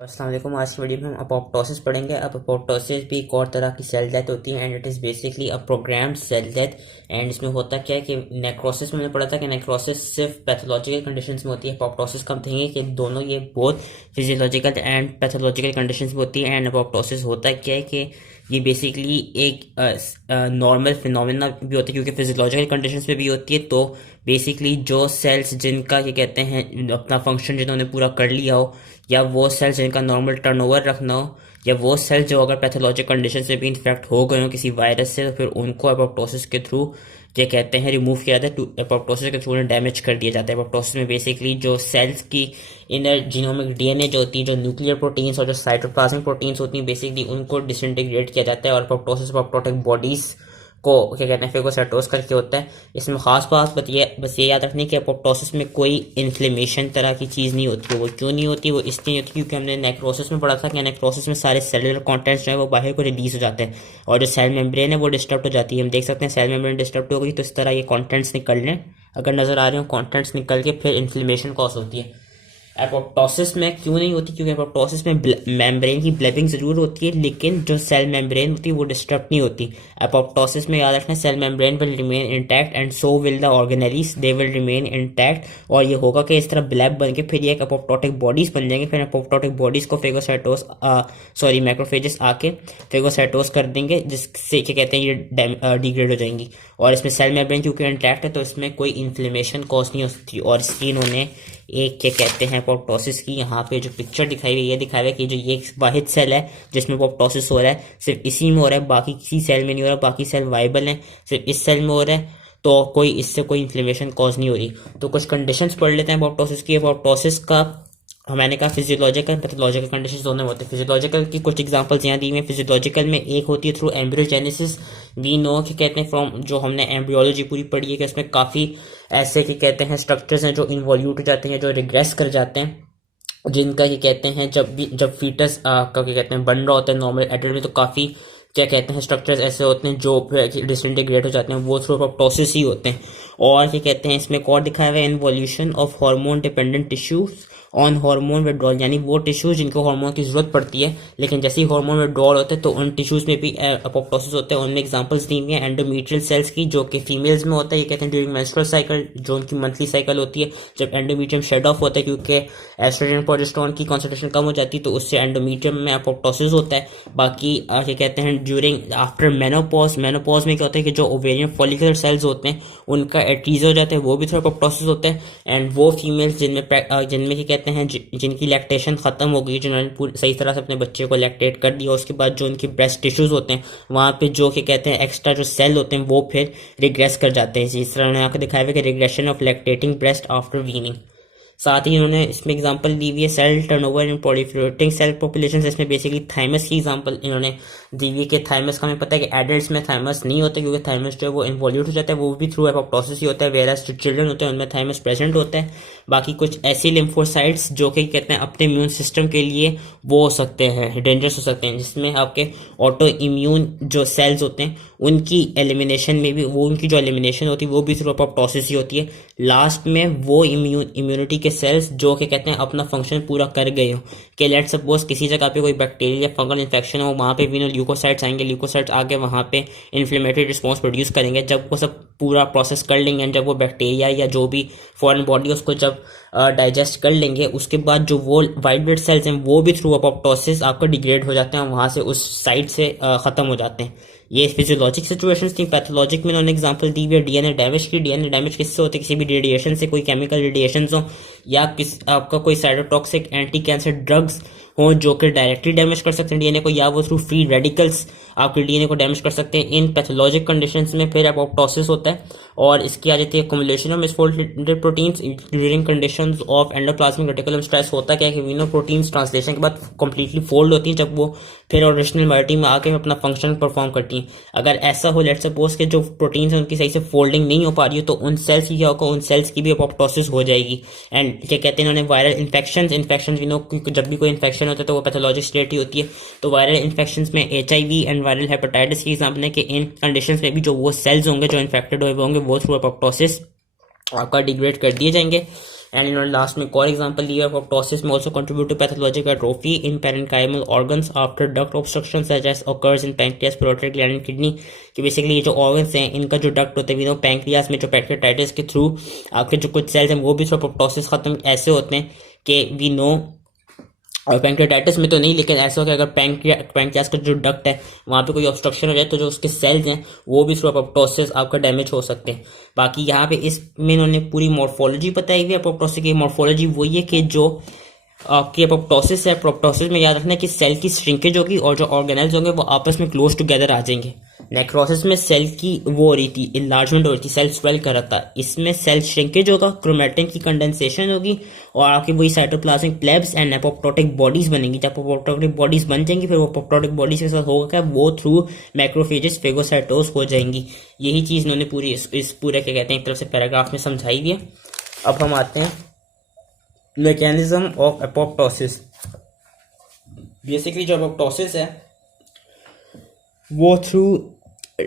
अस्सलाम वालेकुम। आज की वीडियो में हम अपोप्टोसिस पढ़ेंगे। अब अपोप्टोसिस भी एक और तरह की सेल डेथ होती है and it is basically a programmed cell death. And इसमें होता क्या है कि नेक्रोसिस में हमने पढ़ा था कि नेक्रोसिस सिर्फ पैथोलॉजिकल कंडीशंस में होती है। अपोप्टोसिस का हम देखेंगे कि दोनों ये बहुत फिजियोलॉजिकल एंड पैथोलॉजिकल कंडीशंस में होती है। एंड अपोप्टोसिस होता क्या है कि ये बेसिकली एक नॉर्मल फिनोमेना भी होती है क्योंकि फिजियोलॉजिकल कंडीशंस में भी होती है। तो बेसिकली जो सेल्स जिनका ये कहते हैं अपना फंक्शन जिन्होंने पूरा कर लिया हो, या वो सेल्स जिनका नॉर्मल टर्नओवर रखना हो, या वो सेल्स जो अगर पैथोलॉजिकल कंडीशन से भी इन्फेक्ट हो गए हो किसी वायरस से, तो फिर उनको एपोप्टोसिस के थ्रू ये कहते हैं रिमूव किया जाता है। एपोप्टोसिस के थ्रू उन्हें डैमेज कर दिया जाता है। एपोप्टोसिस में बेसिकली जो सेल्स की इनर जीनोमिक डीएनए जो होती है, जो न्यूक्लियर प्रोटीन्स और जो साइटोप्लाज्मिक प्रोटीन्स होती हैं, बेसिकली उनको डिसइंटीग्रेट किया जाता है। और एपोप्टोसिस एपोप्टोटिक बॉडीज को क्या कहते हैं फेगोसाइटोस करके होता है। इसमें खास बात बस ये याद रखनी है कि एपोप्टोसिस में कोई इन्फ्लेमेशन तरह की चीज़ नहीं होती है। वो क्यों नहीं होती? वो इसलिए नहीं होती क्योंकि हमने नेक्रोसिस में पढ़ा था कि नेक्रोसिस में सारे सेलुलर कंटेंट्स जो है वो बाहर को रिलीज हो जाते हैं और जो सेल मेम्ब्रेन है वो डिस्टर्ब हो जाती है। हम देख सकते हैं सेल मेम्ब्रेन डिस्टर्ब हो गई तो इस तरह ये कॉन्टेंट्स निकल लें, अगर नज़र आ रहे हो कॉन्टेंट्स निकल के फिर इन्फ्लेमेशन कॉज होती है। एपोप्टोसिस में क्यों नहीं होती? क्योंकि एपोप्टोसिस में मेम्ब्रेन की ब्लबिंग जरूर होती है लेकिन जो सेल मेम्ब्रेन होती है वो डिस्टर्ब नहीं होती। एपोप्टोसिस में याद रखना cell membrane will remain intact and so will the organelles, they will remain intact. और ये होगा कि इस तरह ब्लैब बन के फिर ये एक एपोप्टोटिक बॉडीज बन जाएंगे। फिर एपोप्टोटिक बॉडीज को फेगोसाइटोस मैक्रोफेजेस आके फेगोसाइटोस कर देंगे जिससे क्या कहते हैं ये डिग्रेड हो जाएंगी। और इसमें सेल मेम्ब्रेन क्योंकि इंटैक्ट है तो इसमें कोई इन्फ्लेमेशन कॉज नहीं होती। और इसकी इन्होंने एक क्या कहते हैं एपोप्टोसिस की यहाँ पे जो पिक्चर दिखाई हुई है, ये दिखाया हुआ है कि जो ये वाहिद सेल है जिसमें एपोप्टोसिस हो रहा है सिर्फ इसी में हो रहा है, बाकी किसी सेल में नहीं हो रहा। बाकी सेल वाइबल हैं, सिर्फ इस सेल में हो रहा है तो कोई इससे कोई इन्फ्लेमेशन कॉज नहीं हो रही। तो कुछ कंडीशंस पढ़ लेते हैं एपोप्टोसिस की। एपोप्टोसिस का मैंने कहा फिजियोलॉजिकल पैथोलॉजिकल कंडीशंस दोनों में होते हैं। फिजियोलॉजिकल की कुछ एग्जांपल्स यहाँ दी हुई हैं। फिजियोलॉजिकल में एक होती है थ्रू एम्ब्रियोजेनेसिस। वी नो कि कहते हैं फ्रॉम जो हमने एम्ब्रियोलॉजी पूरी पढ़ी है कि उसमें काफ़ी ऐसे कि कहते हैं स्ट्रक्चर्स हैं जो इन्वॉल्यूट हो जाते हैं, जो रिग्रेस कर जाते हैं, जिनका ये कहते हैं जब फीटस का क्या कहते हैं बन रहा होता है नॉर्मल एडल्ट में, तो काफ़ी क्या कहते हैं स्ट्रक्चर्स ऐसे होते हैं जो डिसइंटीग्रेट हो जाते हैं, वो थ्रू एपोप्टोसिस ही होते हैं। और क्या कहते हैं इसमें एक और दिखाया हुआ है involution of hormone dependent tissues on hormone withdrawal, यानी वो टिश्यूज जिनको हार्मोन की जरूरत पड़ती है लेकिन जैसे ही हार्मोन विड्रॉल होते हैं तो उन टिश्यूज में भी एपोप्टोसिस होते हैं। उनमें एग्जांपल्स दी हुई हैं एंडोमेट्रियल सेल्स की जो कि फीमेल्स में होता है। ये कहते हैं ड्यूरिंग मेंस्ट्रुअल साइकिल जो उनकी मंथली साइकिल होती है, जब एंडोमेट्रियम शेड ऑफ होता है क्योंकि एस्ट्रोजन प्रोजेस्टेरोन की कॉन्सेंट्रेशन कम हो जाती है तो उससे एंडोमेट्रियम में एपोप्टोसिस होता है। बाकी क्या कहते हैं ड्यूरिंग आफ्टर मेनोपॉज में क्या होता है कि जो ओवेरियन फॉलिकुलर सेल्स होते हैं उनका एट्रीज हो जाता है, वो भी थोड़ा एपोप्टोसिस होता है। एंड वो फीमेल्स जिनमें क्या कहते हैं जिनकी लैक्टेशन खत्म हो गई, जिन्होंने पूरी सही तरह से अपने बच्चे को लैक्टेट कर दिया, उसके बाद जो उनके ब्रेस्ट टिश्यूज होते हैं वहाँ पे जो क्या कहते हैं एक्स्ट्रा जो सेल होते हैं वो फिर रिग्रेस कर जाते हैं। इस तरह उन्होंने यहाँ दिखाया हुआ कि regression of lactating breast after weaning. साथ ही उन्होंने इसमें एग्जांपल दी हुई है cell turnover in proliferating cell population. इसमें बेसिकली थाइमस की एग्जांपल इन्होंने दी हुई है कि थाइमस का हमें पता है कि एडल्ट्स में थाइमस नहीं होता क्योंकि थाइमस जो है वो इन्वॉल्यूट हो जाता है, वो भी थ्रू एपोप्टोसिस ही होता है। वेरास जो चिल्ड्रन होते हैं उनमें थाइमस प्रेजेंट होता है। बाकी कुछ ऐसी लिम्फोसाइट्स जो कि कहते हैं अपने इम्यून सिस्टम के लिए वो हो सकते हैं डेंजरस हो सकते हैं, जिसमें आपके ऑटो इम्यून जो सेल्स होते हैं उनकी एलिमिनेशन में भी वो उनकी जो एलिमिनेशन होती है वो भी थ्रू एपोप्टोसिस ही होती है। लास्ट में वो इम्यूनिटी के सेल्स जो कि कहते हैं अपना फंक्शन पूरा कर गए हो कि लेट सपोज किसी जगह पे कोई बैक्टीरिया या फंगल इन्फेक्शन हो, वहाँ पे भी ल्यूकोसाइट्स आएंगे, ल्यूकोसाइट्स आके वहाँ पे इन्फ्लेमेटरी रिस्पॉन्स प्रोड्यूस करेंगे। जब वो सब पूरा प्रोसेस कर लेंगे, जब वो बैक्टीरिया या जो भी फॉरेन बॉडी उसको जब डाइजेस्ट कर लेंगे, उसके बाद जो वो वाइट ब्लड सेल्स हैं वो भी थ्रू एपोप्टोसिस आपको डिग्रेड हो जाते हैं, वहाँ से उस साइड से ख़त्म हो जाते हैं। ये फिजियोलॉजिक सिचुएशंस थी। पैथोलॉजिक में उन्होंने एग्जांपल दी हुई है डीएनए डैमेज की। डीएनए डैमेज किससे होते हैं? किसी भी रेडिएशन से, कोई केमिकल रेडिएशन हो या आपका कोई साइटोटॉक्सिक एंटी कैंसर ड्रग्स हो जो कि डायरेक्टली डैमेज कर सकते हैं डीएनए को, या वो थ्रू फ्री रेडिकल्स आपके डीएनए को डैमेज कर सकते हैं। इन पैथोलॉजिक कंडीशंस में फिर एपोप्टोसिस होता है। और इसकी आ जाती है accumulation of misfolded proteins during conditions of endoplasmic reticulum stress. होता क्या है कि वीनो प्रोटीन्स ट्रांसलेशन के बाद कंप्लीटली फोल्ड होती हैं जब वो फिर ओरिजिनल मल्टी में आके अपना फंक्शन परफॉर्म करती हैं। अगर ऐसा हो लेट सपोज के जो प्रोटीन्स हैं उनकी सही से फोल्डिंग नहीं हो पा रही हो तो उन सेल्स की क्या होगा, उन सेल्स की भी एपोप्टोसिस हो जाएगी। एंड क्या कहते हैं इन्होंने वायरल इन्फेक्शन वी नो जब भी कोई इन्फेक्शन होता है तो वो पैथोलॉजिक स्टेट ही होती है। तो वायरल इन्फेक्शन में HIV एंड वायरल हेपेटाइटिस की एग्जाम्पल है कि इन कंडीशंस में भी जो वो सेल्स होंगे जो इन्फेक्टेड हुए होंगे वो थ्रू एपोप्टोसिस आपका डिग्रेड कर दिए जाएंगे। एंड इन्होंने लास्ट में एक और एग्जांपल लिया, अपोप्टोसिस में also contribute to pathological atrophy in parenchymal organs after duct obstruction such as occurs in pancreas, parotid gland and kidney. कि बेसिकली ये जो ऑर्गन्स हैं इनका जो डक्ट होते हैं, पैंक्रियास में जो पैंक्रियाटाइटिस के थ्रू आपके जो कुछ सेल्स हैं वो भी अपोप्टोसिस खत्म ऐसे होते हैं कि वी नो, और पैंक्रियाटाइटिस में तो नहीं, लेकिन ऐसा हो कि अगर पैंक्रियास का जो डक्ट है वहाँ पे कोई ऑब्स्ट्रक्शन हो जाए तो जो उसके सेल्स हैं वो भी थ्रू अपोप्टोसिस आपका डैमेज हो सकते हैं। बाकी यहाँ पे इसमें इन्होंने पूरी मॉर्फोलॉजी बताई हुई है अपोप्टोसिस की। मॉर्फोलॉजी वही है कि जो आपकी अपोप्टोसिस है, अपोप्टोसिस में याद रखना है कि सेल की श्रिंकेज होगी और जो ऑर्गेनेल्स होंगे वो आपस में क्लोज टुगेदर आ जाएंगे। नेक्रोसिस में सेल की वो हो रही थी, इनलार्जमेंट हो रही थी, सेल स्वेल कर रहा था। इसमें सेल श्रिंकेज होगा, क्रोमैटिन की कंडेंसेशन होगी और आपकी वही साइटोप्लाज्मिक प्लेब्स एंड एपोप्टोटिक बॉडीज बनेंगी। जब एपोप्टोटिक बॉडीज बन जाएंगी फिर वो एपोप्टोटिक बॉडीज के साथ होगा क्या, वो थ्रू मैक्रोफेजेस फेगोसाइटोस हो जाएंगी। यही चीज़ इन्होंने पूरी इस पूरे क्या कहते हैं एक तरफ से पैराग्राफ में समझाई हुई है। अब हम आते हैं मैकेनिज्म ऑफ एपोप्टोसिस। बेसिकली जो एपोप्टोसिस है वो थ्रू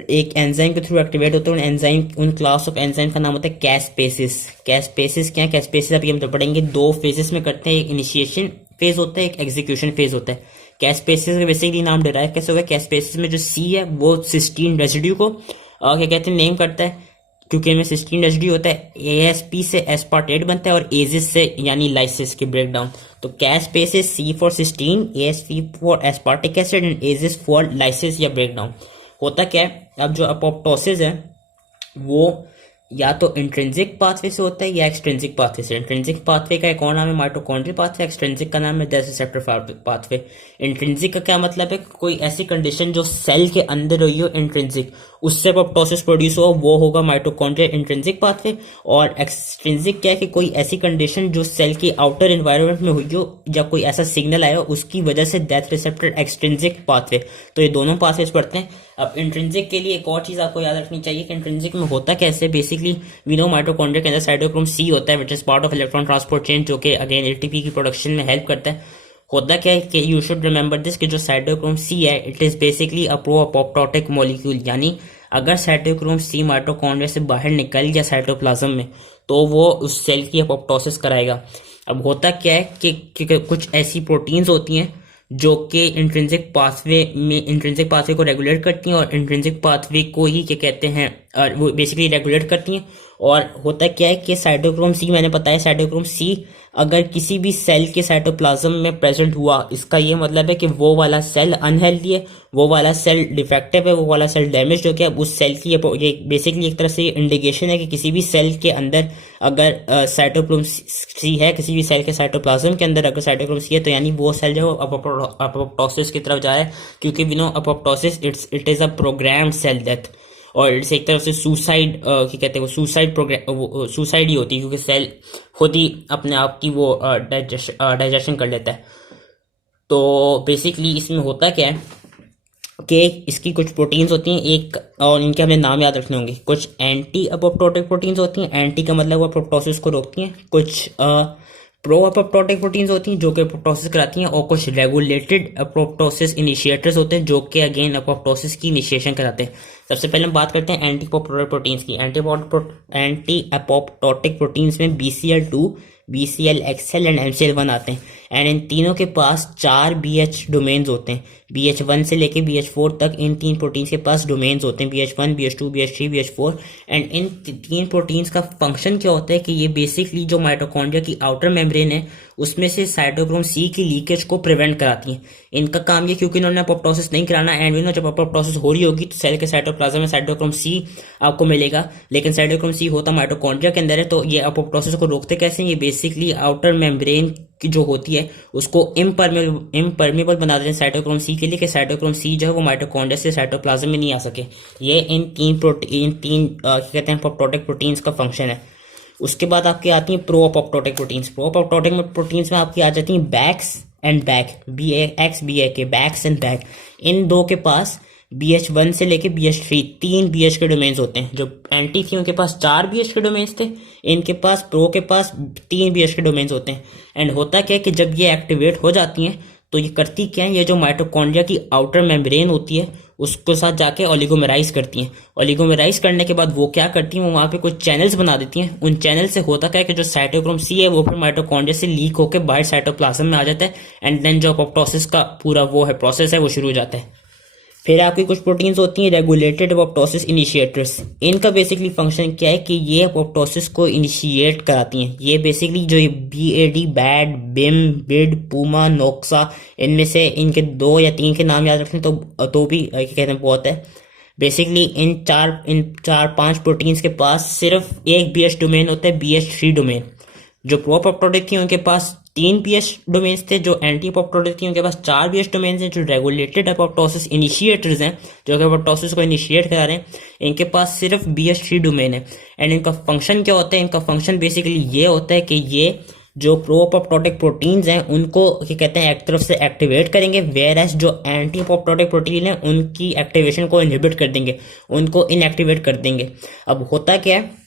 एक एंजाइम के थ्रू एक्टिवेट होता है। उन एंजाइम, उन क्लास ऑफ एंजाइम का नाम होता है कैस्पेसिस। कैस्पेसिस क्या है? कैस्पेसिस अभी हम तो पढ़ेंगे, दो फेजेस में करते हैं, एक इनिशिएशन फेज होता है, एक एग्जीक्यूशन फेज होता है। कैस्पेसिस का बेसिकली नाम डिराइव कैसे होगा? कैस्पेसिस में जो सी है वो सिस्टीन रेजिड्यू को क्या कहते हैं नेम करता है, क्योंकि इनमें सिस्टीन रेजिड्यू होता है। एएसपी से एस्पार्टेट बनता है और एजिस से यानी लाइसिस की ब्रेकडाउन। तो caspases, C for cysteine, ASP for aspartic acid and ases for lysis या ब्रेकडाउन। होता क्या है, अब जो अपोप्टोसिस है वो या तो इंट्रिंसिक पाथवे से होता है या एक्सट्रिंसिक पाथवे से। इंट्रिंसिक पाथवे का एक और नाम है माइटोकॉन्ड्रियल पाथवे, एक्सट्रिंसिक का नाम है डेथ रिसेप्टर पाथवे। इंट्रिंसिक का क्या मतलब है? कोई ऐसी कंडीशन जो सेल के अंदर रही हो इंट्रिंसिक, उससे अपोप्टोसिस प्रोड्यूस हो, वो होगा माइटोकॉन्ड्रियल इंट्रिंसिक पाथवे। और एक्सट्रिंसिक क्या है कि कोई ऐसी कंडीशन जो सेल की आउटर एनवायरनमेंट में हुई हो या कोई ऐसा सिग्नल आया हो उसकी वजह से डेथ रिसेप्टर एक्सट्रिंसिक पाथवे। तो ये दोनों पाथवेज पढ़ते हैं। अब इंट्रिंसिक के लिए एक और चीज आपको याद रखनी चाहिए कि इंट्रिंसिक में होता कैसे। बेसिकली वी नो माइटोकॉन्ड्रिया के अंदर साइटोक्रोम सी होता है which is part of electron transport chain, जो कि अगेन एटीपी की प्रोडक्शन में हेल्प करता है। होता क्या है कि यू शुड रिमेंबर दिस कि जो साइटोक्रोम सी है it is basically a pro apoptotic molecule, यानी अगर साइटोक्रोम सी माइटोकॉन्ड्रिया से बाहर निकल गया साइटोप्लाज्म में तो वो उस सेल की अपोप्टोसिस कराएगा। अब होता क्या है कि कुछ ऐसी प्रोटीन्स होती हैं जो कि इंट्रिंसिक पाथवे को रेगुलेट करती हैं और इंट्रिंसिक पाथवे को ही क्या कहते हैं वो बेसिकली रेगुलेट करती हैं। और होता क्या है कि साइटोक्रोम सी, मैंने बताया साइटोक्रोम सी अगर किसी भी सेल के साइटोप्लाज्म में प्रेजेंट हुआ, इसका ये मतलब है कि वो वाला सेल अनहेल्दी है, वो वाला सेल डिफेक्टिव है, वो वाला सेल डैमेज हो गया। उस सेल की ये बेसिकली एक तरह से इंडिकेशन है कि किसी भी सेल के अंदर अगर साइटोक्रोम सी है, किसी भी सेल के साइटोप्लाज्म के अंदर अगर साइटोक्रोम सी है तो यानी वो सेल जो अपोप्टोसिस की तरफ जा रहा है, क्योंकि we know apoptosis it is a programmed cell death और इट्स एक तरफ से सुसाइड क्या कहते हैं वो सुसाइड ही होती है, क्योंकि सेल खुद ही अपने आप की वो डाइजेशन कर लेता है। तो बेसिकली इसमें होता क्या है कि इसकी कुछ प्रोटीन्स होती हैं, एक और इनके हमें नाम याद रखने होंगे। कुछ एंटी अपोप्टोटिक प्रोटीन्स होती हैं, एंटी का मतलब वो अपोप्टोसिस को रोकती हैं। कुछ प्रो अपोप्टोटिक प्रोटीन्स होती हैं जो कि अपोप्टोसिस कराती हैं, और कुछ रेगुलेटेड अपोप्टोसिस इनिशिएटर्स होते हैं जो कि अगेन अपोप्टोसिस की इनिशिएशन कराते हैं। सबसे पहले हम बात करते हैं एंटी अपोप्टोटिक प्रोटीन्स की। एंटी अपोप्टोटिक प्रोटीन्स में BCL2, BCLXL एंड MCL1 आते हैं। एंड इन तीनों के पास 4 BH डोमेन्स होते हैं। BH1 से लेके BH4 तक इन 3 प्रोटीन्स के पास डोमेन्स होते हैं, BH1, BH2, BH3, BH4। And in 3 proteins का फंक्शन क्या होता है कि ये बेसिकली जो माइटोकॉन्ड्रिया की आउटर मेम्ब्रेन है उसमें से साइटोक्रोम सी की लीकेज को प्रिवेंट कराती हैं। इनका काम ये, क्योंकि इन्होंने अपोप्टोसिस नहीं कराना, एंड वी नो जब अपोप्टोसिस हो रही होगी तो सेल के साइटोप्लाज्म में साइटोक्रोम सी आपको मिलेगा, लेकिन साइटोक्रोम सी होता माइटोकॉन्ड्रिया के अंदर है। तो ये अपोप्टोसिस को रोकते कैसे? ये बेसिकली आउटर मेम्ब्रेन की जो होती है उसको इम्परमेबल बना देते हैं साइटोक्रोम सी के लिए, कि साइटोक्रोम सी जो है वो माइटोकॉन्ड्रिया से साइटोप्लाज्म में नहीं आ सके। ये इन तीन कहते हैं अपोप्टोटिक प्रोटीन्स का फंक्शन है। उसके बाद आपकी आती हैं pro apoptotic proteins. Pro apoptotic proteins में आपकी आ जाती हैं Bax and Bak, BAX BAK, Bax and Bak. इन दो के पास BH1 से लेके BH3 3 BH के डोमेन्स होते हैं। जो एंटी थी उनके पास 4 BH के डोमेन्स थे, इनके पास प्रो के पास 3 BH के डोमेन्स होते हैं। एंड होता क्या है कि जब ये एक्टिवेट हो जाती हैं तो ये करती क्या है, ये जो माइटोकॉन्ड्रिया की आउटर मेम्ब्रेन होती है उसको साथ जाके ओलिगोमेराइज करती हैं। ओलिगोमेराइज करने के बाद वो क्या करती हैं, वो वहाँ पे कुछ चैनल्स बना देती हैं। उन चैनल से होता क्या है कि जो साइटोक्रोम सी है वो फिर माइटोकॉन्ड्रिया से लीक होकर बाहर साइटोप्लाज्म में आ जाता है, एंड देन जो अपोप्टोसिस का पूरा वो है प्रोसेस है वो शुरू हो जाता है। फिर आपकी कुछ प्रोटीन्स होती हैं रेगुलेटेड अपोप्टोसिस इनिशिएटर्स। इनका बेसिकली फंक्शन क्या है कि ये अपोप्टोसिस को इनिशिएट कराती हैं। ये बेसिकली जो BAD, बैड, बिम, बिड, पूमा, नोक्सा, इनमें से इनके 2 या 3 के नाम याद रखें तो भी कहते हैं बहुत है। बेसिकली इन चार 5 प्रोटीन्स के पास सिर्फ एक BH डोमेन होता है, BH3 डोमेन। जो प्रो अपोप्टोटिक थी उनके पास 3 BH डोमेन्स थे, जो एंटी अपोप्टोटिक थी उनके पास 4 BH डोमेन्स हैं। जो रेगुलेटेड अपोप्टोसिस इनिशिएटर्स हैं, जो कि अपोप्टोसिस को इनिशिएट करा रहे हैं, इनके पास सिर्फ BH3 डोमेन है। एंड इनका फंक्शन क्या होता है, इनका फंक्शन बेसिकली ये होता है कि ये जो प्रो अपोप्टोटिक प्रोटीन्स हैं उनको क्या कहते हैं एक तरफ से एक्टिवेट करेंगे, वेयर एज जो एंटी अपोप्टोटिक प्रोटीन है उनकी एक्टिवेशन को इनहिबिट कर देंगे, उनको इनएक्टिवेट कर देंगे। अब होता क्या है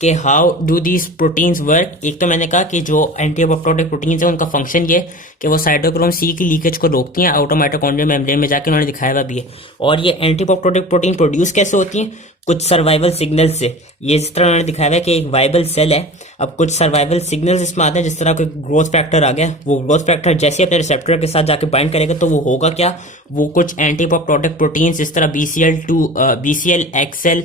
कि how do these proteins work. एक तो मैंने कहा कि जो एंटी अपोप्टोटिक प्रोटीन्स है उनका फंक्शन ये कि वो साइटोक्रोम सी की लीकेज को रोकती हैं आउटर माइटोकॉन्ड्रियल मेम्ब्रेन में जाके, उन्होंने दिखाया हुआ भी है। और ये एंटी अपोप्टोटिक प्रोटीन प्रोड्यूस कैसे होती हैं, कुछ सर्वाइवल सिग्नल से। ये जिस तरह उन्होंने दिखाया है कि एक वाइबल सेल है, अब कुछ सर्वाइवल सिग्नल्स इसमें आते हैं, जिस तरह कोई ग्रोथ फैक्टर आ गया, वो ग्रोथ फैक्टर जैसे अपने रिसेप्टर के साथ जाके बाइंड करेगा तो वो होगा क्या, वो कुछ एंटी अपोप्टोटिक प्रोटीन्स जिस तरह BCL2, BCLXL,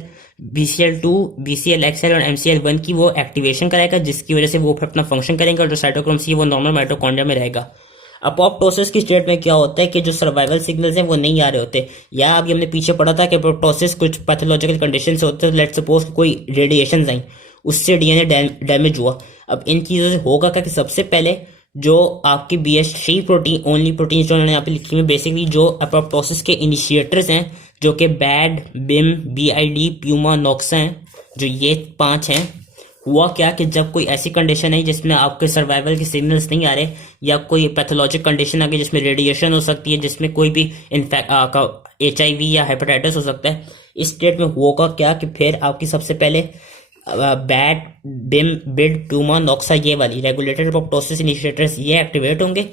BCL2, BCLXL और MCL1 की वो एक्टिवेशन कराएगा, जिसकी वजह से वो फिर अपना फंक्शन करेंगे और जो साइटोक्रोम सी वो नॉर्मल माइटोकॉन्ड्रिया में रहेगा। अपोप्टोसिस की स्टेट में क्या होता है कि जो सर्वाइवल सिग्नल्स हैं वो नहीं आ रहे होते, या अभी हमने पीछे पढ़ा था कि अपोप्टोसिस कुछ पैथोलॉजिकल कंडीशन से होते हैं। लेट्स सपोज कोई रेडिएशन आई, उससे DNA डैमेज हुआ। अब इन चीज़ों से होगा क्या कि सबसे पहले जो आपकी BH3 प्रोटीन, ओनली प्रोटीन जो उन्होंने यहाँ पे लिखी हुई, बेसिकली जो अपोप्टोसिस के इनिशिएटर्स हैं, जो कि बैड, बिम, BID, प्यूमा, नोक्सा हैं, जो ये 5 हैं। हुआ क्या कि जब कोई ऐसी कंडीशन है जिसमें आपके सर्वाइवल के सिग्नल्स नहीं आ रहे, या कोई पैथोलॉजिक कंडीशन आ गई जिसमें रेडिएशन हो सकती है, जिसमें कोई भी HIV या हेपेटाइटिस हो सकता है, इस स्टेट में होगा क्या कि फिर आपकी सबसे पहले बैड, बिम, बिड, प्यूमा, नोक्सा, ये वाली रेगुलेटेड अपोप्टोसिस इनिशिएटर्स ये एक्टिवेट होंगे।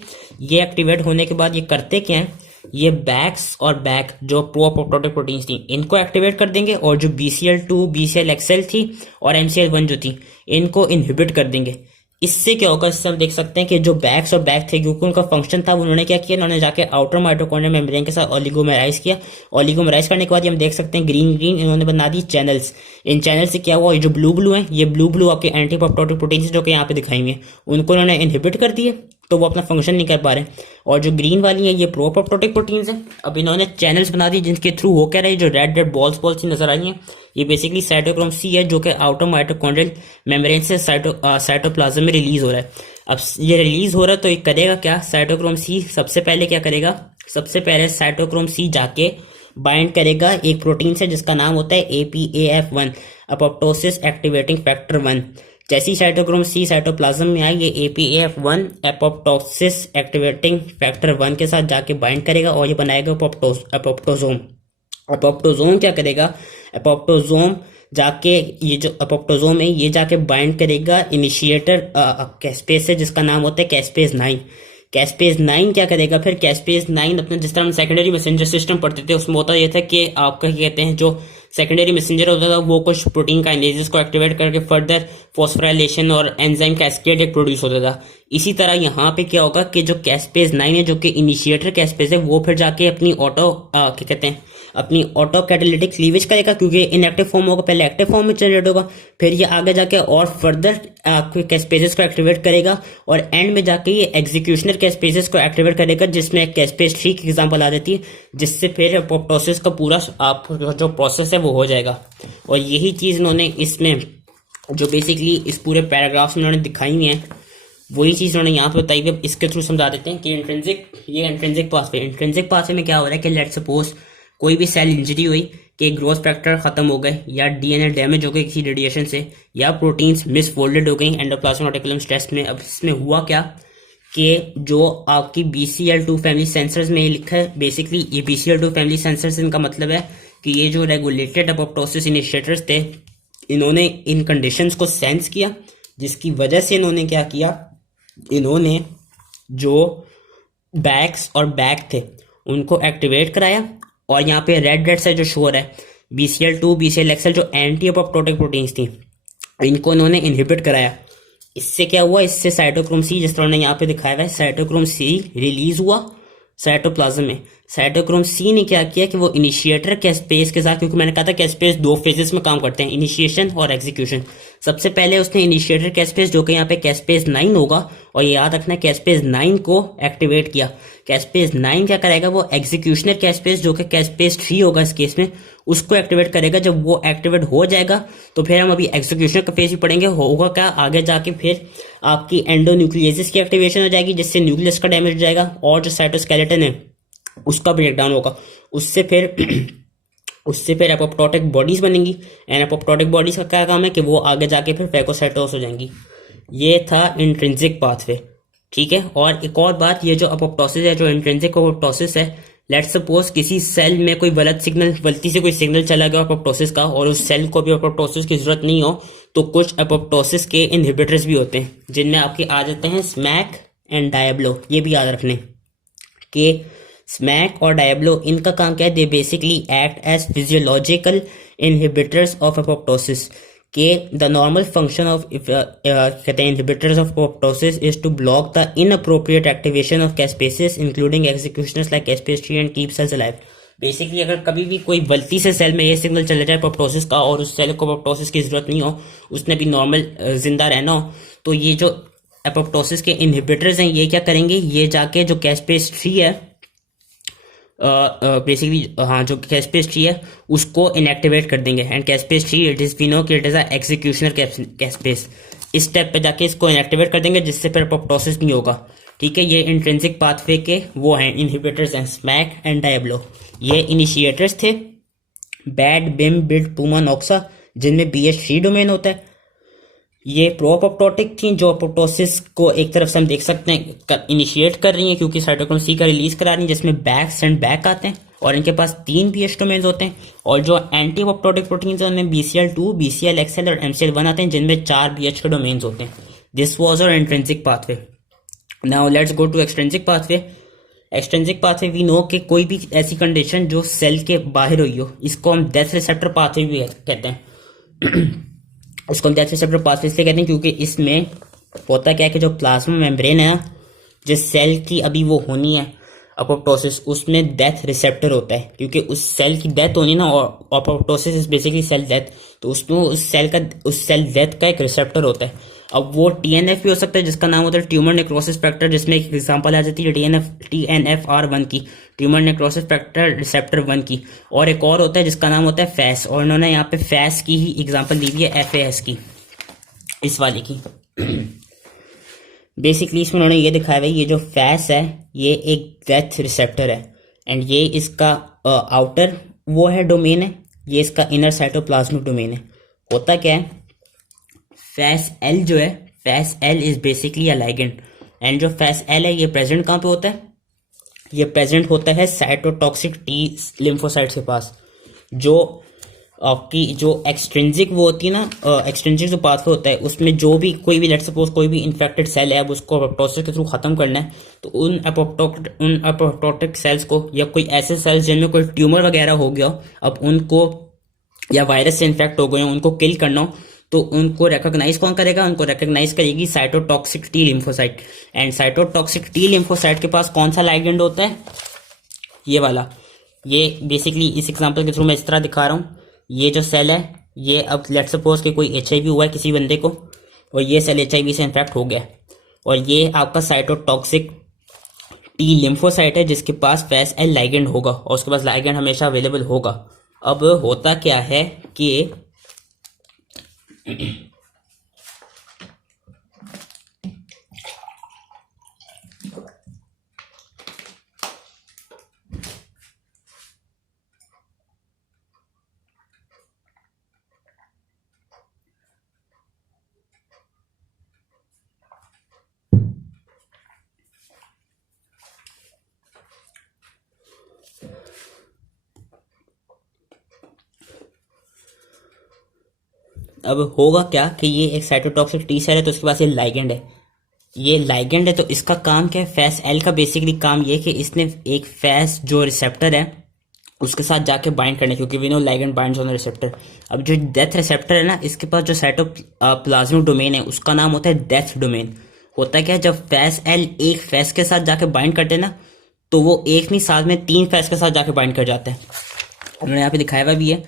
ये एक्टिवेट होने के बाद ये करते क्या हैं, ये बैक्स और बैक जो प्रो अपोप्टोटिक प्रोटीन्स थी इनको एक्टिवेट कर देंगे, और जो BCL2, BCLXL थी और MCL1 जो थी इनको इनहिबिट कर देंगे। इससे क्या होगा, इससे हम देख सकते हैं कि जो बैक्स और बैक थे, क्योंकि उनका फंक्शन था, उन्होंने क्या किया, उन्होंने जाके आउटर माइटोकॉन्ड्रियल मेम्ब्रेन के साथ ओलिगोमेराइज किया। ओलिगोमेराइज करने के बाद हम देख सकते हैं ग्रीन ग्रीन इन्होंने बना दी चैनल्स। इन चैनल से क्या हुआ, ये जो ब्लू ब्लू है, ये ब्लू ब्लू आपके एंटी अपोप्टोटिक प्रोटीन जो कि यहाँ पे दिखाई हुई है, उनको उन्होंने इनहिबिट कर दिए, तो वो अपना फंक्शन नहीं कर पा रहे। और जो ग्रीन वाली है ये प्रो अपोप्टोटिक प्रोटीन्स हैं। अब इन्होंने चैनल्स बना दी जिनके थ्रू हो क्या रही, जो रेड रेड बॉल्स सी नजर आ रही हैं, ये बेसिकली साइटोक्रोम सी है, जो कि आउटर माइटोकॉन्ड्रियल मेम्ब्रेन से साइटोप्लाज्म में रिलीज हो रहा है। अब ये रिलीज हो रहा है तो ये करेगा क्या, साइटोक्रोम सी सबसे पहले क्या करेगा, सबसे पहले साइटोक्रोम सी जाके बाइंड करेगा एक प्रोटीन से जिसका नाम होता है APAF1, अपोप्टोसिस एक्टिवेटिंग फैक्टर 1। जैसी साइटोक्रोम सी साइटोप्लाज्म में आई, ये APAF1 अपोप्टोसिस एक्टिवेटिंग फैक्टर 1 के साथ जाके बाइंड करेगा और ये बनाएगा अपोप्टोजोम। अपोप्टोजोम क्या करेगा, अपोप्टोजोम जाके ये जो अपोप्टोजोम है ये जाके बाइंड करेगा इनिशिएटर कैस्पेस से जिसका नाम होता है कैस्पेस 9। कैस्पेस 9 क्या करेगा, फिर कैस्पेस 9 अपने जिस तरह हम सेकेंडरी मैसेंजर सिस्टम पढ़ते थे उसमें होता यह था कि आपका क्या कहते हैं, जो सेकेंडरी मैसेंजर होता था वो कुछ प्रोटीन काइनेजेस को एक्टिवेट करके फर्दर फॉस्फोराइलेशन और एंजाइम कैस्केड एक प्रोड्यूस होता था। इसी तरह यहाँ पे क्या होगा कि जो कैस्पेस 9 है, जो कि इनिशिएटर कैस्पेस है, वो फिर जाके अपनी क्या कहते हैं, अपनी ऑटो कैटालिटिक क्लीवेज करेगा, क्योंकि इनएक्टिव फॉर्म होगा, पहले एक्टिव फॉर्म में जनरेट होगा, फिर ये आगे जाके और फर्दर कैस्पेसेस को एक्टिवेट करेगा, और एंड में जाके ये एग्जीक्यूशनर कैस्पेसेस को एक्टिवेट करेगा, जिसमें कैस्पेस 3 की एग्जांपल आ जाती है, जिससे फिर अपोप्टोसिस का पूरा जो प्रोसेस है वो हो जाएगा। और यही चीज़ इन्होंने इसमें जो बेसिकली इस पूरे पैराग्राफ में उन्होंने दिखाई हुई है, वही चीज़ उन्होंने यहाँ पे बताई हुई है। इसके थ्रू समझा देते हैं कि इंट्रिंसिक पाथवे में क्या हो रहा है कि लेट्स सपोज कोई भी सेल इंजरी हुई कि ग्रोथ फैक्टर खत्म हो गए, या DNA डैमेज हो गए किसी रेडिएशन से, या प्रोटीन्स मिसफोल्डेड हो गई एंडोप्लाज्मिक रेटिकुलम स्ट्रेस में। अब इसमें हुआ क्या कि जो आपकी BCL2 फैमिली सेंसर्स में ये लिखा है, बेसिकली ये BCL2 फैमिली सेंसर्स, इनका मतलब है कि ये जो रेगुलेटेड अपोप्टोसिस इनिशिएटर्स थे, इन्होंने इन कंडीशंस को सेंस किया, जिसकी वजह से इन्होंने क्या किया, इन्होंने जो बैक्स और बैक थे उनको एक्टिवेट कराया, और यहाँ पे रेड रेड से जो शो हो रहा है BCL2 BCLXL जो एंटी अपोप्टोटिक प्रोटीन्स थी, इनको उन्होंने इनहिबिट कराया। इससे क्या हुआ, इससे साइटोक्रोम सी, जिस तरह ने यहाँ पे दिखाया हुआ है, साइटोक्रोम सी रिलीज हुआ साइटोप्लाज्म में। साइटोक्रोम सी ने क्या किया कि वो इनिशिएटर कैस्पेस के साथ, क्योंकि मैंने कहा था कैस्पेस 2 फेजेस में काम करते हैं, इनिशिएशन और एग्जीक्यूशन। सबसे पहले उसने इनिशिएटर कैस्पेस, जो कि यहाँ पे कैस्पेस 9 होगा, और ये याद रखना कैस्पेस 9 को एक्टिवेट किया। कैस्पेस 9 क्या करेगा, वो एग्जीक्यूशनर कैस्पेस जो कि कैस्पेस 3 होगा इस केस में, उसको एक्टिवेट करेगा। जब वो एक्टिवेट हो जाएगा तो फिर हम अभी एग्जीक्यूशन का फेज भी पढ़ेंगे। होगा क्या आगे जाके, फिर आपकी एंडोन्यूक्लियसिस की एक्टिवेशन हो जाएगी, जिससे न्यूक्लियस का डैमेज हो जाएगा और जो साइटोस्केलेटन है उसका ब्रेकडाउन होगा। उससे फिर एपोप्टोटिक बॉडीज बनेंगी। एंड एपोप्टोटिक बॉडीज का क्या काम है कि वो आगे जाके फिर फैगोसाइटोस हो जाएंगी। ये था इंट्रिंसिक पाथवे, ठीक है। और एक और बात, ये जो अपोप्टोसिस है, जो इंट्रिंसिक अपोप्टोसिस है, लेट्स सपोज किसी सेल में कोई गलती से कोई सिग्नल चला गया अपोप्टोसिस का, और उस सेल को भी अपोप्टोसिस की जरूरत नहीं हो, तो कुछ अपोप्टोसिस के इनहिबिटर्स भी होते हैं, जिनमें आपके आ जाते हैं स्मैक एंड डायब्लो। ये भी याद रखने कि स्मैक और डायब्लो, इनका काम क्या है, they basically act as physiological inhibitors of apoptosis. के द नॉर्मल फंक्शन ऑफ कहते हैं inhibitors of apoptosis is to block the inappropriate activation of caspases including executioners like caspase 3 and keep cells alive. Basically अगर कभी भी कोई गलती से cell में ये सिग्नल चला जाए अपोप्टोसिस का, और उस सेल को अपोप्टोसिस की जरूरत नहीं हो, उसने भी नॉर्मल जिंदा रहना हो, तो ये जो अपोप्टोसिस के इनहिबिटर्स हैं ये क्या करेंगे, ये जाके जो कैस्पेस 3 है बेसिकली हाँ जो कैस्पेस 3 है उसको इनएक्टिवेट कर देंगे। And caspase 3 it is we know कि it is a executioner caspase. इस स्टेप पे जाके इसको इनएक्टिवेट कर देंगे, जिससे फिर अपोप्टोसिस नहीं होगा, ठीक है। ये इंट्रिंसिक पाथवे के वो हैं इनहिबिटर्स हैं, स्मैक एंड डायब्लो। ये इनिशिएटर्स थे, बैड बिम बिड पूमा नोक्सा, जिनमें BH3 डोमेन होता है। ये प्रो अपोप्टोटिक थी, जो अपोप्टोसिस को एक तरफ से हम देख सकते हैं इनिशिएट कर रही हैं, क्योंकि साइटोक्रोम सी का रिलीज करा रही है, जिसमें बैक सेंड बैक आते हैं, और इनके पास 3 BH डोमेन्स होते हैं। और जो एंटी अपोप्टोटिक प्रोटीन है उनमें BCL2 BCLXL और MCL1 आते हैं, जिनमें 4 BH के डोमेन्स होते हैं। This was our intrinsic pathway. Now let's go to extrinsic pathway. Extrinsic pathway we know कि कोई भी ऐसी कंडीशन जो सेल के बाहर हुई हो, इसको हम डेथ रिसेप्टर पाथवे भी कहते हैं। इसको हम डेथ रिसेप्टर पाथवे इसलिए कहते हैं क्योंकि इसमें होता क्या है कि जो प्लाज्मा मेम्ब्रेन है ना, जिस सेल की अभी वो होनी है अपोप्टोसिस, उसमें डेथ रिसेप्टर होता है, क्योंकि उस सेल की डेथ होनी ना, और apoptosis is basically cell death, तो उसमें उस सेल डेथ का एक रिसेप्टर होता है। अब वो TNF भी हो सकता है, जिसका नाम होता है ट्यूमर नेक्रोसिस फैक्टर, जिसमें एक एग्जांपल आ जाती है TNFR1 की, ट्यूमर नेक्रोसिस फैक्टर रिसेप्टर 1 की। और एक और होता है जिसका नाम होता है फैस, और इन्होंने यहाँ पे फैस की ही एग्जांपल दी हुई है, FAS की, इस वाली की। बेसिकली इसमें उन्होंने ये दिखाया है, ये जो फैस है ये एक डेथ रिसेप्टर है, एंड ये इसका आउटर वो है डोमेन है, ये इसका इनर साइटोप्लाज्मिक डोमेन है। होता क्या है, फैस एल जो है, Fas L is basically a ligand, and जो फैस एल है ये प्रेजेंट कहाँ पे होता है, ये प्रेजेंट होता है साइटोटॉक्सिक T लिम्फोसाइट्स के पास। जो आपकी जो एक्सट्रिंसिक वो होती है ना, एक्सट्रिंसिक जो पाथवे होता है, उसमें जो भी कोई भी लेट्स सपोज कोई भी इन्फेक्टेड सेल है, अब उसको अपोप्टोसिस के थ्रू खत्म करना है, तो उन अपोप्टोटिक सेल्स को, या कोई ऐसे सेल्स जिनमें कोई ट्यूमर वगैरह हो गया, अब उनको या वायरस से इन्फेक्ट हो गए, उनको किल करना हो, तो उनको रिकॉग्नाइज कौन करेगा, उनको रिकॉग्नाइज करेगी cytotoxic T lymphocyte. And cytotoxic T lymphocyte के पास कौन सा लाइगेंड होता है, ये वाला। ये बेसिकली इस एग्जांपल के थ्रू मैं इस तरह दिखा रहा हूँ। ये जो सेल है, ये अब लेट्स सपोज कि कोई HIV हुआ है किसी बंदे को, और ये सेल HIV से इन्फेक्ट हो गया, और ये आपका साइटोटॉक्सिक T लिम्फोसाइट है, जिसके पास फैस एल लाइगेंड होगा, और उसके पास लाइगेंड हमेशा अवेलेबल होगा। अब होता क्या है कि अब होगा क्या कि ये एक साइटोटॉक्सिक T सेल है, तो इसके पास ये लाइगेंड है, ये लाइगेंड है, तो इसका काम क्या है, फैस एल का बेसिकली काम ये कि इसने एक फैस जो रिसेप्टर है उसके साथ जाके बाइंड करने, क्योंकि we know ligand binds on the receptor. अब जो डेथ रिसेप्टर है ना, इसके पास जो साइटोप्लाज्मिक डोमेन है उसका नाम होता है डेथ डोमेन। होता क्या है, जब फैस एल एक फैस के साथ जाके बाइंड करते हैं ना, तो वो एक नहीं साथ में 3 फैस के साथ जाके बाइंड कर जाते हैं। उन्होंने यहाँ पे दिखाया हुआ भी है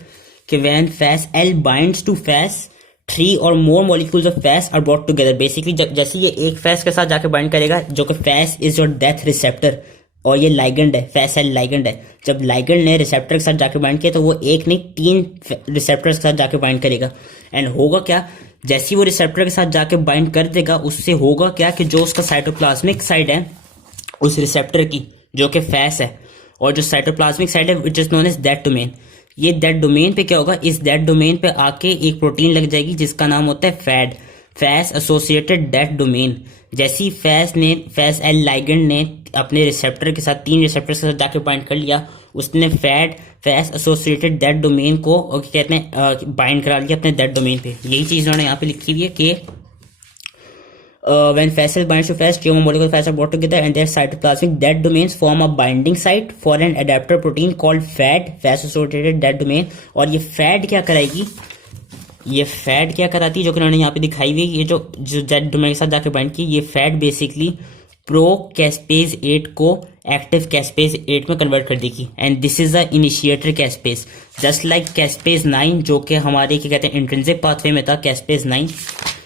कि when Fas L binds to Fas 3 और more molecules of Fas are brought together. Basically जैसे ये एक फैस के साथ जाके बाइंड करेगा, जो कि फैस इज योर डेथ रिसेप्टर और ये लाइगेंड है, फैस एल लाइगेंड है। जब लाइगेंड ने रिसेप्टर के साथ जाके बाइंड किया तो वो एक नहीं 3 रिसेप्टर्स के साथ जाके बाइंड करेगा। एंड होगा क्या, जैसे वो रिसेप्टर के साथ जाके बाइंड कर देगा, उससे होगा क्या कि जो उसका साइटोप्लाज्मिक साइड है उस रिसेप्टर की, जो कि फैस है, और जो साइटोप्लाज्मिक साइड है which is known as death domain, ये दैट डोमेन पे क्या होगा, इस दैट डोमेन पे आके एक प्रोटीन लग जाएगी जिसका नाम होता है FADD, Fas associated death domain. जैसी फैस एल लाइगेंड ने अपने रिसेप्टर के साथ 3 रिसेप्टर के साथ जाके बाइंड कर लिया, उसने फैस एसोसिएटेड दैट डोमेन को कहते हैं बाइंड करा लिया अपने दैट डोमेन पे। यही चीज उन्होंने यहाँ पे लिखी हुई है कि when facet binds to fast, two molecular fats are brought together and their cytoplasmic dead domains form a binding site for an adapter protein called FAD, fast associated dead domain। और ये FAD क्या कराएगी, ये FAD क्या कराती है, जो कि उन्होंने यहाँ पे दिखाई हुई, ये जो dead domain के साथ जाके बाइंड की, ये FAD बेसिकली प्रो कैस्पेज 8 को एक्टिव कैस्पेज 8 में कन्वर्ट कर देगी। And this is the initiator caspase, just like caspase 9 जो कि हमारे क्या कहते हैं इंट्रिंसिक पाथवे में था कैस्पेज 9,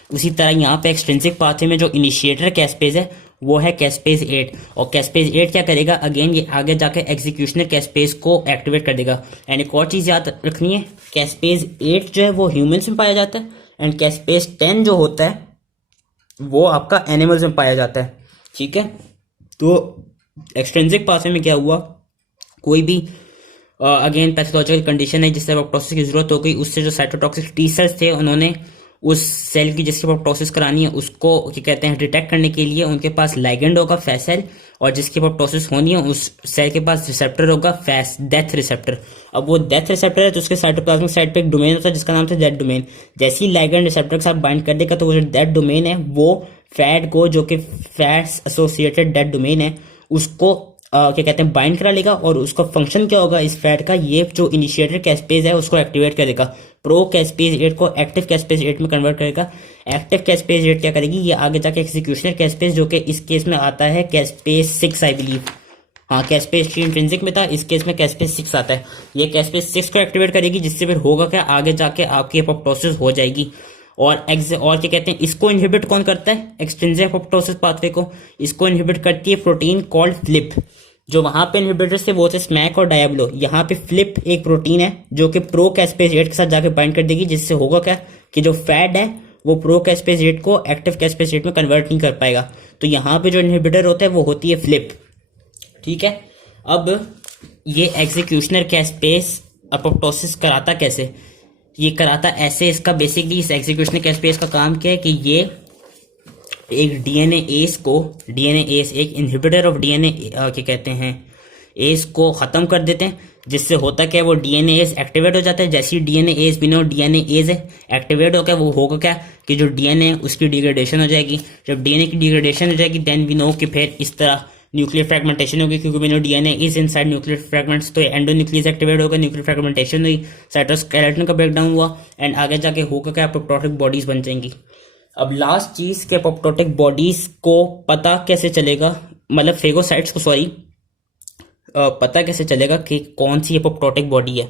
उसी तरह यहाँ पे एक्सट्रिंसिक पाथवे में जो इनिशिएटर कैस्पेज है वो है कैस्पेज 8। और कैस्पेज 8 क्या करेगा, अगेन ये आगे जाके एग्जीक्यूशनल कैस्पेज को एक्टिवेट कर देगा। एंड एक और चीज याद रखनी है, कैस्पेज 8 जो है वो ह्यूमंस में पाया जाता है, एंड कैस्पेज 10 जो होता है वो आपका एनिमल्स में पाया जाता है। ठीक है, तो एक्सट्रिंसिक पाथवे में क्या हुआ, कोई भी अगेन पैथोलॉजिकल कंडीशन है जिससे अपॉप्टोसिस की जरूरत हो गई, उससे जो साइटोटॉक्सिक टी सेल्स थे उन्होंने उस सेल की जिसकी अपॉप्टोसिस करानी है उसको क्या कहते हैं डिटेक्ट करने के लिए उनके पास लाइगेंड होगा फैस सेल, और जिसकी अपॉप्टोसिस होनी है उस सेल के पास रिसेप्टर होगा फैस डेथ रिसेप्टर। अब वो डेथ रिसेप्टर है तो उसके साइटोप्लाज्मिक साइड पे एक डोमेन होता है जिसका नाम था डेथ डोमेन। जैसे ही लाइगेंड रिसेप्टर के साथ बाइंड कर देगा तो वो जो डेथ डोमेन है वो फैट को, जो कि फैट्स एसोसिएटेड डेथ डोमेन है, उसको क्या कहते हैं बाइंड करा लेगा। और उसका फंक्शन क्या होगा इस फैट का, ये जो इनिशिएटर कैस्पेज है उसको एक्टिवेट करेगा, प्रो कैस्पेज 8 को एक्टिव कैस्पेज 8 में कन्वर्ट करेगा। एक्टिव कैस्पेज 8 क्या करेगी, ये आगे जाके एग्जीक्यूशनल कैस्पेज जो कि इस केस में आता है कैस्पेज 6 आई बिलीव, हाँ कैस्पेज 3 इंट्रिंसिक में था, इस केस में कैस्पेज 6 आता है। ये कैस्पेज 6 को एक्टिवेट करेगी जिससे फिर होगा क्या, आगे जाके आपकी अपॉप्टोसिस हो जाएगी। और क्या कहते हैं, इसको इनहिबिट कौन करता है, एक्सट्रिंसिक अपॉप्टोसिस पाथवे को, इसको इनहिबिट करती है प्रोटीन कॉल्ड फ्लिप। जो वहां पे इनहिबिटर्स थे वो थे स्मैक और डायब्लो, यहाँ पे फ्लिप एक प्रोटीन है जो कि प्रो कैस्पेज 8 के साथ जाके बाइंड कर देगी, जिससे होगा क्या कि जो फैट है वो प्रो कैस्पेज 8 को एक्टिव कैस्पेज 8 में कन्वर्ट नहीं कर पाएगा। तो यहाँ पे जो इनहिबिटर होता है वो होती है फ्लिप। ठीक है, अब ये एग्जीक्यूशनल कैस्पेज अपॉप्टोसिस कराता कैसे, ये कराता ऐसे, इसका बेसिकली इस एग्जीक्यूशनल कैस्पेज का काम क्या है कि ये एक डीएनए एस एक इनहिबिटर ऑफ डीएनए क्या कहते हैं एस को खत्म कर देते हैं, जिससे होता क्या है वो डीएनए एस एक्टिवेट हो जाता है। जैसे ही डीएनए एस बिना डीएनए एस है एक्टिवेट हो गया, वो होगा क्या कि जो डीएनए उसकी डिग्रेडेशन हो जाएगी। जब डीएनए की डिग्रेडेशन हो जाएगी देन वी नो कि फिर इस तरह न्यूक्लियर फ्रेगमेंटेशन होगी, क्योंकि we know DNA is inside nuclear fragments, तो एंडोन्यूक्लियस एक्टिवेट होगा, न्यूक्लियर फ्रेगमेंटेशन हुई, साइटोस्केलेटन का ब्रेकडाउन हुआ, एंड आगे जाके होगा क्या एपोप्टोटिक बॉडीज बन जाएंगी। अब लास्ट चीज के एपोप्टोटिक बॉडीज को पता कैसे चलेगा, मतलब फेगोसाइट्स को पता कैसे चलेगा कि कौन सी एपोप्टोटिक बॉडी है,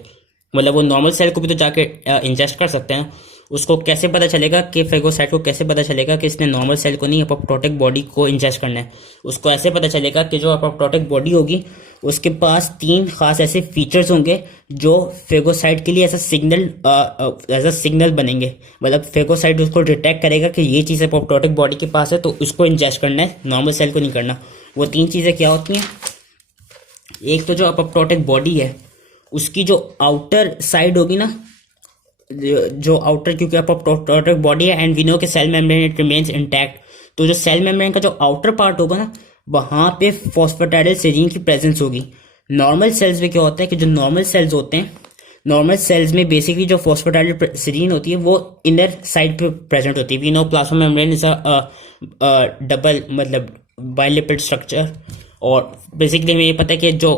मतलब वो नॉर्मल सेल को भी तो जाके इंजेस्ट कर सकते हैं, उसको कैसे पता चलेगा कि फेगोसाइट को कैसे पता चलेगा कि इसने नॉर्मल सेल को नहीं एपोप्टोटिक बॉडी को इंजेस्ट करना है। उसको ऐसे पता चलेगा कि जो एपोप्टोटिक बॉडी होगी उसके पास 3 खास ऐसे फीचर्स होंगे जो फेगोसाइट के लिए ऐसा सिग्नल बनेंगे, मतलब फेगोसाइट उसको डिटेक्ट करेगा कि ये चीज़ एपोप्टोटिक बॉडी के पास है तो उसको इंजेस्ट करना है, नॉर्मल सेल को नहीं करना। वो 3 चीज़ें क्या होती हैं, एक तो जो एपोप्टोटिक बॉडी है उसकी जो आउटर साइड होगी ना, जो आउटर, क्योंकि एपोप्टोटिक बॉडी है एंड वी नो कि cell membrane it remains intact, तो जो सेल मेम्ब्रेन का जो आउटर पार्ट होगा ना वहां पे फॉस्फेटाइडिल सेरीन की प्रेजेंस होगी। नॉर्मल सेल्स में क्या होता है कि जो नॉर्मल सेल्स होते हैं, नॉर्मल सेल्स में बेसिकली जो फॉस्फेटाइडिल सेरीन होती है वो इनर साइड पे प्रेजेंट होती है। We know plasma membrane is a double मतलब बाइलिपिड स्ट्रक्चर, और बेसिकली हमें ये पता है कि जो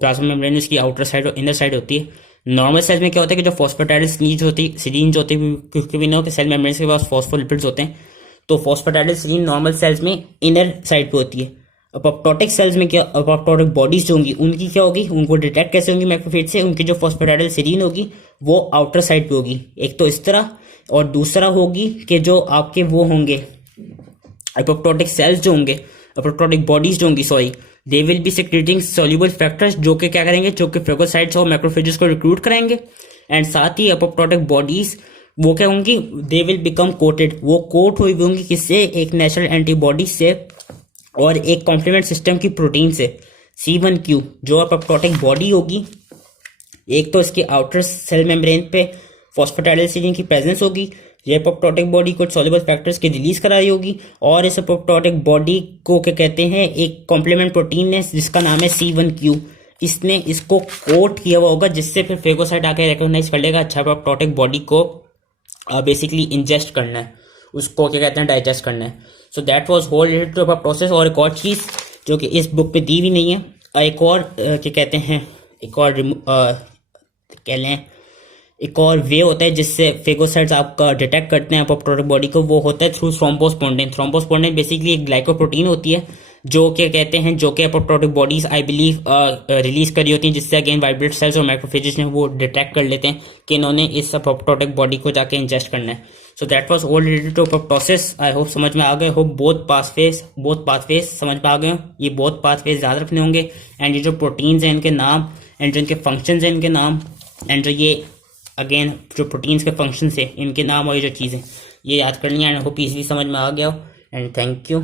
प्लाज्मा मेम्ब्रेन उसकी आउटर साइड और इनर साइड होती है। नॉर्मल सेल्स में क्या होता है कि जो फॉस्फेटाइडल सीरीन होती है, क्योंकि भी ना हो कि सेल मेम्ब्रेन के पास फॉस्फोलिपिड्स होते हैं, तो फॉस्फेटाइडल सीरीन नॉर्मल सेल्स में इनर साइड पे होती है। अपोप्टोटिक सेल्स में क्या, अपोप्टोटिक बॉडीज जो होंगी उनकी क्या होगी, उनको डिटेक्ट कैसे होंगी मैक्रोफेज से, उनकी जो फॉस्फेटाइडल सीरीन होगी वो आउटर साइड पे होगी, एक तो इस तरह, और दूसरा होगी कि जो आपके वो होंगे अपोप्टोटिक सेल्स जो होंगे, अपोप्टोटिक बॉडीज जो होंगी sorry, they will be secreting soluble factors जो कि क्या करेंगे, जो कि फेगोसाइट्स और मैक्रोफेजेस को रिक्रूट कराएंगे। एंड साथ ही अपोप्टोटिक बॉडीज वो क्या होंगी, दे विल बिकम कोटेड, वो कोट हुई होंगी किससे, एक नेचुरल एंटीबॉडी से और एक कॉम्प्लीमेंट सिस्टम की प्रोटीन से, C1q। जो अपोप्टोटिक बॉडी होगी, एक तो इसके आउटर सेल मेम्ब्रेन पे फॉस्फेटाइडल सीरीन की प्रेजेंस होगी, ये अपोप्टोटिक बॉडी कुछ सॉल्युबल फैक्टर्स की रिलीज करा रही होगी, और इस अपोप्टोटिक बॉडी को क्या कहते हैं, एक कॉम्प्लीमेंट प्रोटीन है जिसका नाम है C1q। इसने इसको कोट किया हुआ होगा, जिससे फिर फेगोसाइट आके रिकॉग्नाइज कर लेगा अच्छा अपोप्टोटिक बॉडी को बेसिकली इंजेस्ट करना है, उसको क्या कहते हैं डाइजेस्ट करना है। So that was whole related to process. और एक और चीज़ जो कि इस बुक पे दी हुई नहीं है, एक और क्या कहते हैं, एक और कह लें एक और वे होता है जिससे फेगोसाइट्स आपका डिटेक्ट करते हैं अपोप्टोटिक बॉडी को, वो होता है थ्रू थ्रोम्बोस्पोंडिन। थ्रोम्बोस्पोंडिन बेसिकली एक ग्लाइकोप्रोटीन होती है जो क्या कहते हैं, जो कि apoptotic bodies I believe release करी होती हैं, जिससे अगेन वाइब्रेट सेल्स और माइक्रोफेजेस ने वो डिटेक्ट कर लेते हैं कि इन्होंने इस अपोप्टोटिक बॉडी को जाके इंजेस्ट करना है। So that was all related to process. I hope समझ में आ गए, होप बोथ पाथवेज समझ में आ गए हो। ये बोथ पाथवेज याद रखने होंगे, एंड ये जो प्रोटीन्स हैं इनके नाम, एंड जो इनके फंक्शंस हैं इनके नाम, एंड जो ये अगेन जो प्रोटीन्स के फंक्शन है इनके नाम और ये जो चीज़ें ये याद करनी है। आई होप इजीली समझ में आ गया हो, एंड थैंक यू।